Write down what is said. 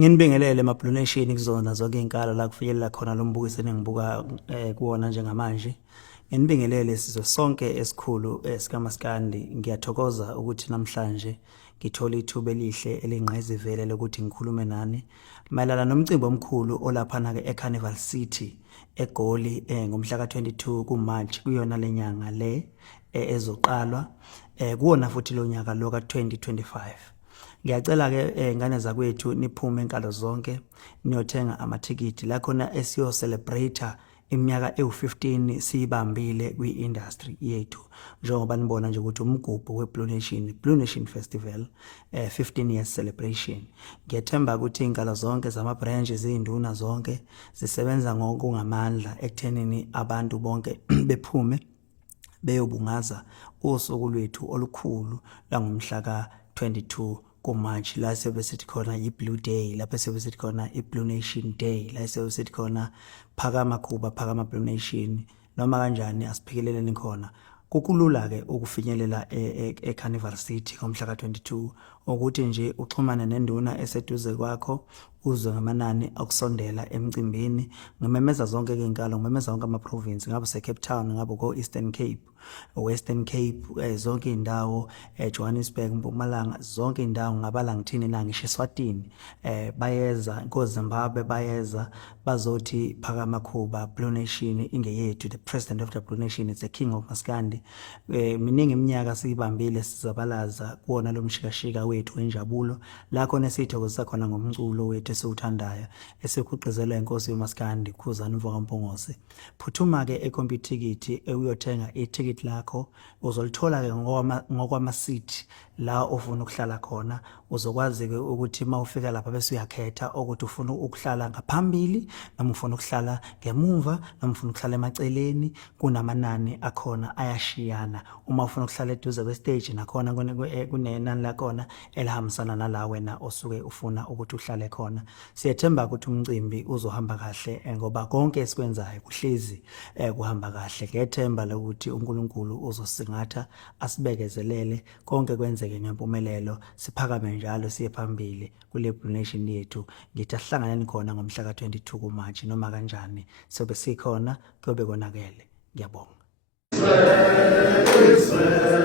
Nginibingelele emabhuloneshini kuzona zonke iy'nkalo la kufinyelela khona lo mbukiso enengibuka kuwona njengamanje. Nginibingelele sizwe sonke esikhulu sikaMaskandi. Ngiyathokoza ukuthi namhlanje ngithola ithuba elihle elingqayizivele lokuthi ngikhulume nani mayelana nomcimbi omkhulu olaphana-ke eCarnival City eGoli ngomhla ka-22 kuMarch kuyona lenyanga le ezoqalwa kuwona futhi lo nyaka lo ka-2025. Ngiyacela-ke ngane zakwethu niphume enkalo zonke niyothenga amathikithi la khona esiyo-celebrate iminyaka ewu-15 siyibambile kwi-industry yethu njengoba nibona nje ukuthi umgubho Blue Nation Festival 15 years celebration. Ngiyethemba ukuthi iy'nkalo zonke zama-branch ziy'nduna zonke zisebenza ngokungamandla ekuthenini abantu bonke bephume beyobungaza usuku lwethu olukhulu langomhla ka-22 kuMarch la siyobe sithi khona i-Blue Day, lapho siyobe sithi khona i-Blue Nation Day, la siyobe sithi khona phakama Khuba, phakama Blue Nation, noma kanjani asiphikeleleni khona. Kukulula-ke ukufinyelela eCarnival City ngomhla ka-22 ukuthi nje uxhumane nenduna eseduze kwakho uzwe ngamanani okusondela emcimbini. Ngimemeza zonke-ke iy'nkalo, ngimemeza wonke ama-province, ngabe use-Cape Town, ngabe ko-Eastern Cape, Western Cape, zonke iy'ndawo, Johannesburg, Mpumalanga, zonke iy'ndawo ngabala ngithini na ngisho eSwatini bayeza, ko-Zimbabwe bayeza bazothi phakama Khuba, Blue Nation ingeyethu, the president of the Blue Nation is the king of Maskandi. Miningi iminyaka siyibambile sizabalaza kuwona lo mshikashika wethu wenjabulo la khona sithokozisa khona ngomculo wethu esiwuthandayo esikhuqizelwa inkosi yoMaskandi Khuzani Mvokampongose. Phuthuma-ke ekhompyuthikithi uyothenga ithikithi lakho uzolithola-ke ngokwama-seat la ofuna ukuhlala khona. Uzokwazi-ke ukuthi uma ufika lapha bese uyakhetha ukuthi ufuna ukuhlala ngaphambili noma ufuna ukuhlala ngemuva noma ufuna ukuhlala emaceleni. Kunamanani akhona ayashiyana. Uma ufuna ukuhlala eduze kwe-stage nakhona kunenani lakhona elihambisana nala wena osuke ufuna ukuthi uhlale khona. Siyethemba ukuthi umcimbi uzohamba kahle ngoba konke esikwenzayo kuhlezi kuhamba kahle. Ngiyethemba lokuthi uNkulunkulu uzosingatha asibekezelele konke kwenzeke ngempumelelo, siphakame njalo siye phambili kule Blue Nation yethu. Ngithi asihlanganeni khona ngomhla ka-22 kuMarch noma kanjani sobe sikhona kuyobe konakele. Ngiyabonga. Israel,